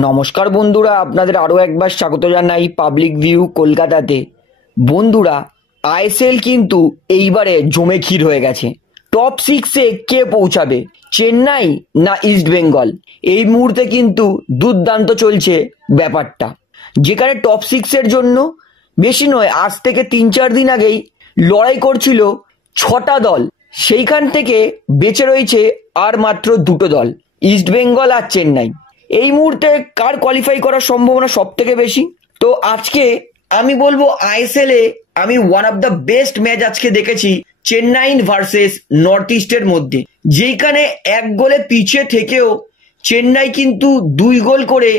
নমস্কার বন্ধুরা, আপনাদের আরও একবার স্বাগত জানাই পাবলিক ভিউ কলকাতাতে। বন্ধুরা, আইএসএল কিন্তু এইবারে জমে ক্ষীর হয়ে গেছে। টপ সিক্সে কে পৌঁছাবে, চেন্নাই না ইস্ট বেঙ্গল? এই মুহূর্তে কিন্তু দুর্দান্ত চলছে ব্যাপারটা, যেখানে টপ সিক্সের জন্য বেশি নয়, আজ থেকে 3-4 দিন আগেই লড়াই করছিল 6টা দল। সেইখান থেকে বেঁচে রয়েছে আর মাত্র 2টো দল, ইস্ট বেঙ্গল আর চেন্নাই। এই মুহূর্তে কার কোয়ালিফাই করার সম্ভাবনা সব থেকে বেশি? তো আজকে আমি বলবো আইএসএল এ আমি one of the best match আজকে দেখেছি চেন্নাই ভার্সেস নর্থ ইস্টের মধ্যে, যেখানে 1 গোলে পিছিয়ে থেকেও চেন্নাই কিন্তু 2 গোল করে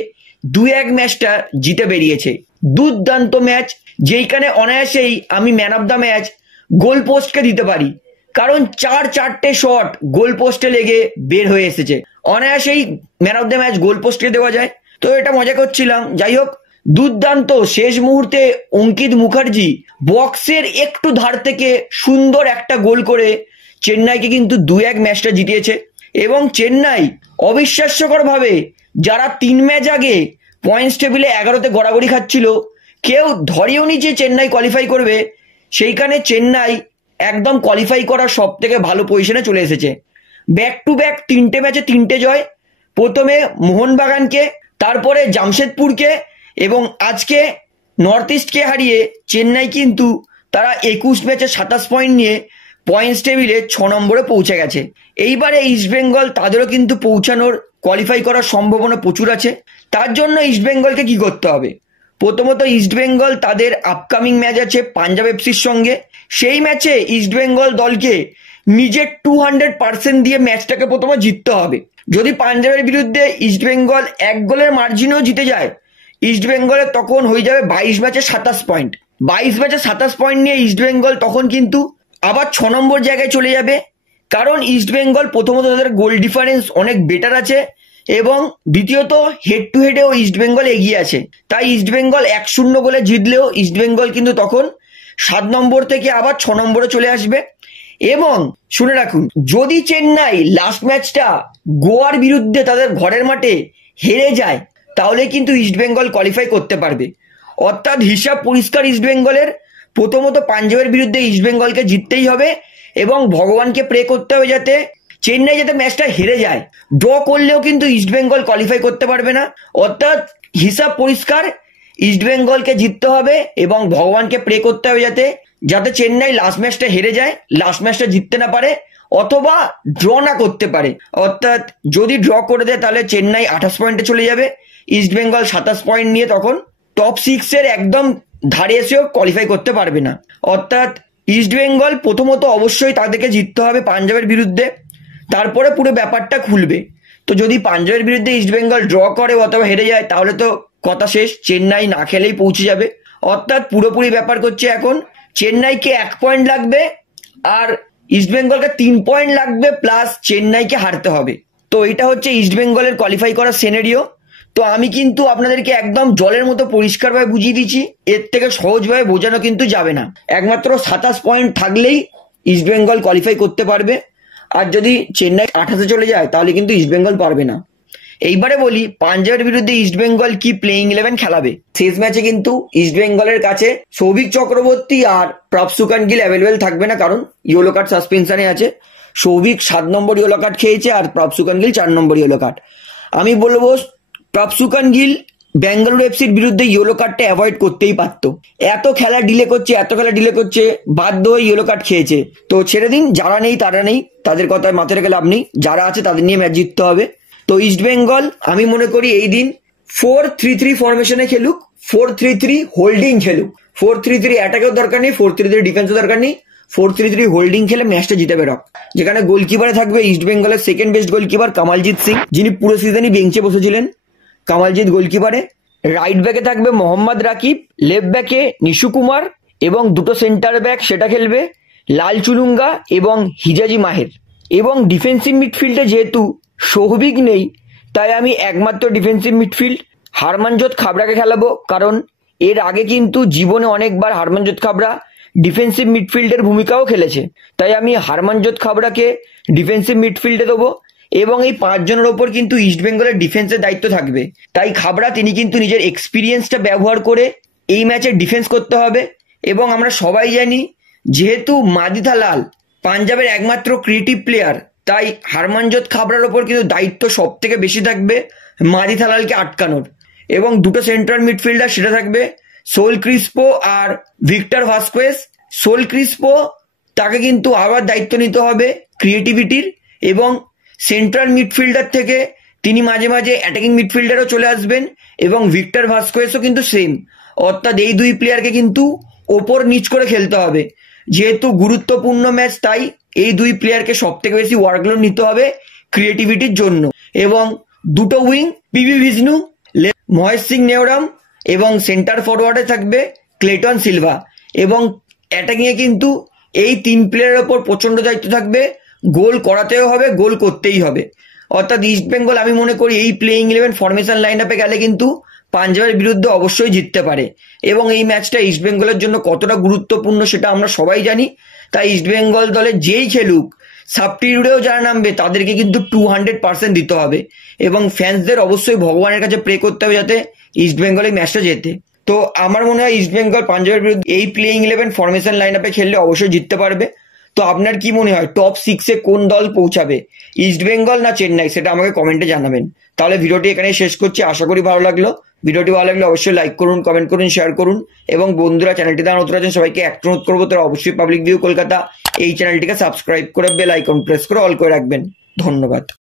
2-1 ম্যাচটা জিতে বেরিয়েছে। দুর্দান্ত ম্যাচ, যেইখানে অনায়াসেই আমি ম্যান অফ দ্য ম্যাচ গোল পোস্টকে দিতে পারি, কারণ 4-4টে শট গোল পোস্টে লেগে বের হয়ে এসেছে। অনায়াসেই ম্যান অফ দ্য ম্যাচ গোল পোস্টে দেওয়া যায়, তো এটা মজা করছিলাম। যাই হোক, দুর্দান্ত শেষ মুহূর্তে অঙ্কিত মুখার্জি বক্সের একটু ধার থেকে সুন্দর একটা গোল করে চেন্নাইকে কিন্তু 2-1 ম্যাচটা জিতিয়েছে। এবং চেন্নাই অবিশ্বাস্যকরভাবে যারা 3 ম্যাচ আগে পয়েন্টস টেবিলে 11তে গড়াগড়ি খাচ্ছিল, কেউ ধরেও নি যে চেন্নাই কোয়ালিফাই করবে, সেইখানে চেন্নাই একদম কোয়ালিফাই করার সব থেকে ভালো পজিশনে চলে এসেছে। ব্যাক টু ব্যাক 3টে ম্যাচে 3টে জয়, প্রথমে মোহনবাগানকে, তারপরে জামশেদপুরকে, এবং আজকে নর্থ ইস্টকে হারিয়ে চেন্নাই কিন্তু তারা 21 ম্যাচে 27 পয়েন্ট নিয়ে পয়েন্টস টেবিলে 6 নম্বরে পৌঁছে গেছে। এইবারে ইস্ট বেঙ্গল তাদেরও কিন্তু পৌঁছানোর কোয়ালিফাই করার সম্ভাবনা প্রচুর আছে। তার জন্য ইস্ট বেঙ্গলকে কি করতে হবে? প্রথমত ইস্ট বেঙ্গল তাদের আপকামিং ম্যাচ আছে পাঞ্জাব এফসির সঙ্গে। সেই ম্যাচে ইস্ট বেঙ্গল দলকে নিজের 200% দিয়ে ম্যাচটাকে প্রথমে জিততে হবে। যদি পাঞ্জাবের বিরুদ্ধে ইস্ট বেঙ্গল 1 গোলের মার্জিনেও জিতে যায়, ইস্ট বেঙ্গলের তখন হয়ে যাবে 22 ম্যাচে 27 পয়েন্ট। 22 ম্যাচে 27 পয়েন্ট নিয়ে ইস্ট বেঙ্গল তখন কিন্তু আবার 6 নম্বর জায়গায় চলে যাবে, কারণ ইস্ট বেঙ্গল প্রথমত তাদের গোল ডিফারেন্স অনেক বেটার আছে, এবং দ্বিতীয়ত হেড টু হেডেও ইস্ট বেঙ্গল এগিয়ে আছে। তাই ইস্ট বেঙ্গল 1-0 গোলে জিতলেও ইস্ট বেঙ্গল কিন্তু তখন 7 নম্বর থেকে আবার 6 নম্বরে চলে আসবে। এবং শুনে রাখুন, যদি চেন্নাই লাস্ট ম্যাচটা গোয়ার বিরুদ্ধে তাদের ঘরের মাঠে হেরে যায়, তাহলে কিন্তু ইস্ট বেঙ্গল কোয়ালিফাই করতে পারবে। অর্থাৎ হিসাব পরিষ্কার ইস্ট বেঙ্গলের। প্রথমত পাঞ্জাবের বিরুদ্ধে ইস্ট বেঙ্গলকে জিততেই হবে, এবং ভগবানকে প্রে করতে হবে যাতে চেন্নাই যাতে ম্যাচটা হেরে যায়। ড্র করলেও কিন্তু ইস্ট বেঙ্গল কোয়ালিফাই করতে পারবে না। অর্থাৎ হিসাব পরিষ্কার, ইস্ট বেঙ্গলকে জিততে হবে এবং ভগবানকে প্রে করতে হবে যাতে যাতে চেন্নাই লাস্ট ম্যাচটা হেরে যায়, লাস্ট ম্যাচটা জিততে না পারে, অথবা ড্র না করতে পারে। অর্থাৎ যদি ড্র করে দেয় তাহলে চেন্নাই 28 পয়েন্টে চলে যাবে, ইস্ট বেঙ্গল 27 পয়েন্ট নিয়ে তখন টপ 6-এর একদম ধারে এসেও কোয়ালিফাই করতে পারবে না। অর্থাৎ ইস্ট বেঙ্গল প্রথমত অবশ্যই তাদেরকে জিততে হবে পাঞ্জাবের বিরুদ্ধে, তারপরে পুরো ব্যাপারটা খুলবে। তো যদি পাঞ্জাবের বিরুদ্ধে ইস্ট বেঙ্গল ড্র করে অথবা হেরে যায়, তাহলে তো কথা শেষ, চেন্নাই না খেলেই পৌঁছে যাবে। অর্থাৎ পুরোপুরি ব্যাপার করছে এখন চেন্নাইকে 1 পয়েন্ট লাগবে, আর ইস্ট বেঙ্গলকে 3 পয়েন্ট লাগবে, প্লাস চেন্নাইকে হারতে হবে। তো এটা হচ্ছে ইস্ট বেঙ্গলের কোয়ালিফাই করার সিনারিও। তো আমি কিন্তু আপনাদেরকে একদম জলের মতো পরিষ্কারভাবে বুঝিয়ে দিচ্ছি, এর থেকে সহজভাবে বোঝানো কিন্তু যাবে না। একমাত্র 27 পয়েন্ট থাকলেই ইস্ট বেঙ্গল কোয়ালিফাই করতে পারবে, আর যদি চেন্নাই 28-এ চলে যায় তাহলে কিন্তু ইস্ট বেঙ্গল পারবে না। এইবারে বলি পাঞ্জাবের বিরুদ্ধে ইস্ট বেঙ্গল কি প্লেইং 11 খেলাবে। শেষ ম্যাচে কিন্তু ইস্ট বেঙ্গলের কাছে সৌভিক চক্রবর্তী আর প্রভসুকান গিল অ্যাভেলেবেল থাকবে না, কারণ ইয়েলো কার্ড সাসপেনশনে আছে। সৌভিক 7 নম্বর ইয়েলো কার্ড খেয়েছে, আর প্রভসুকান গিল 4 নম্বর ইয়েলো কার্ড। আমি বলবো প্রভসুকান গিল বেঙ্গালুরু এফসির বিরুদ্ধে ইয়েলো কার্ডটা অ্যাভয়েড করতেই পারতো। এত খেলা ডিলে করছে, বাধ্য হয়ে ইয়েলো কার্ড খেয়েছে। তো ছেড়ে দিন, যারা নেই তারা নেই, তাদের কথায় মাথায় রেখে লাভ নেই, যারা আছে তাদের নিয়ে ম্যাচ জিততে হবে। তো ইস্ট বেঙ্গল আমি মনে করি এই দিন 4-3-3 ফরমেশনে খেলুক, 4-3-3 হোল্ডিং খেলুক। 4-3-3 অ্যাটাকেও দরকার নেই, 4-3-3 ডিফেন্সও দরকার নেই, 4-3-3 হোল্ডিং খেলে ম্যাচটা জিতে বেরোক। যেখানে গোলকিপারে থাকবে ইস্ট বেঙ্গলের second best goalkeeper Kamaljit Singh, যিনি পুরো সিজনই বেঞ্চে বসেছিলেন। কামালজিৎ গোলকিপারে। রাইট ব্যাকে থাকবে মোহাম্মদ রাকিব, লেফট ব্যাকে নিশু কুমার, এবং 2টো সেন্টার ব্যাক সেটা খেলবে লাল চুলুঙ্গা এবং হিজাজি মাহের। এবং ডিফেন্সিভ মিডফিল্ডে যেহেতু সৌভিক নেই, তাই আমি একমাত্র ডিফেন্সিভ মিডফিল্ড হারমানজোত খাবড়াকে খেলাবো, কারণ এর আগে কিন্তু জীবনে অনেকবার হারমানজোত খাবড়া ডিফেন্সিভ মিডফিল্ডের ভূমিকাও খেলেছে। তাই আমি হারমানজোত খাবড়াকে ডিফেন্সিভ মিডফিল্ডে দেবো, এবং এই 5 জনের ওপর কিন্তু ইস্টবেঙ্গলের ডিফেন্সের দায়িত্ব থাকবে। তাই খাবড়া তিনি কিন্তু নিজের এক্সপিরিয়েন্সটা ব্যবহার করে এই ম্যাচে ডিফেন্স করতে হবে। এবং আমরা সবাই জানি যেহেতু মাদিথা লাল পাঞ্জাবের একমাত্র ক্রিয়েটিভ প্লেয়ার, তাই হারমানজোত খাবড়ার ওপর কিন্তু দায়িত্ব সব থেকে বেশি থাকবে মাদিথা লালকে আটকানোর। এবং দুটো সেন্ট্রাল মিডফিল্ডার সেটা থাকবে সোল ক্রিস্পো আর ভিক্টর ভাস্কুয়েজ। সোল ক্রিস্পো তাকে কিন্তু আবার দায়িত্ব নিতে হবে ক্রিয়েটিভিটির, এবং সেন্ট্রাল মিডফিল্ডার থেকে তিনি মাঝে মাঝে অ্যাটাকিং মিডফিল্ডারও চলে আসবেন, এবং ভিক্টর ভাস্কুয়েজও কিন্তু সেম। অর্থাৎ এই দুই প্লেয়ারকে কিন্তু ওপর নিচ করে খেলতে হবে। যেহেতু গুরুত্বপূর্ণ ম্যাচ, তাই এই দুই প্লেয়ারকে সব থেকে বেশি ওয়ার্কলোড নিতে হবে ক্রিয়েটিভিটির জন্য। এবং দুটো উইং পিভি বিষ্ণু, মহেশ সিং নেওরাম, এবং সেন্টার ফরওয়ার্ডে থাকবে ক্লেটন সিলভা। এবং অ্যাটাকিংয়ে কিন্তু এই 3 প্লেয়ারের ওপর প্রচণ্ড দায়িত্ব থাকবে। গোল করাতেও হবে, গোল করতেই হবে। অর্থাৎ ইস্টবেঙ্গল আমি মনে করি এই প্লেইং 11 ফরমেশন লাইন আপে গেলে কিন্তু পাঞ্জাবের বিরুদ্ধে অবশ্যই জিততে পারে। এবং এই ম্যাচটা ইস্টবেঙ্গলের জন্য কতটা গুরুত্বপূর্ণ সেটা আমরা সবাই জানি। তাই ইস্টবেঙ্গল দলে যেই খেলুক, সাবস্টিটিউটেও যারা নামবে তাদেরকে কিন্তু 200% দিতে হবে। এবং ফ্যান্সদের অবশ্যই ভগবানের কাছে প্রে করতে হবে যাতে ইস্টবেঙ্গল এই ম্যাচটা জেতে। তো আমার মনে হয় ইস্টবেঙ্গল পাঞ্জাবের বিরুদ্ধে এই প্লেইং 11 ফরমেশন লাইন আপে খেললে অবশ্যই জিততে পারবে। তো আপনার কি মনে হয় টপ 6-এ কোন দল পৌঁছাবে, ইস্টবেঙ্গল না চেন্নাই? সেটা আমাকে কমেন্টে জানাবেন। তাহলে ভিডিওটি এখানেই শেষ করছি। আশা করি ভালো লাগলো। ভিডিওটি ভালো লাগলে অবশ্যই লাইক করুন, কমেন্ট করুন, শেয়ার করুন। এবং বন্ধুরা চ্যানেলটি দ্বারা নতুন আছেন সবাইকে একটা অনুরোধ করবো, তারা অবশ্যই পাবলিক ভিউ কলকাতা এই চ্যানেলটিকে সাবস্ক্রাইব করে বেল আইকন প্রেস করে অল করে রাখবেন। ধন্যবাদ।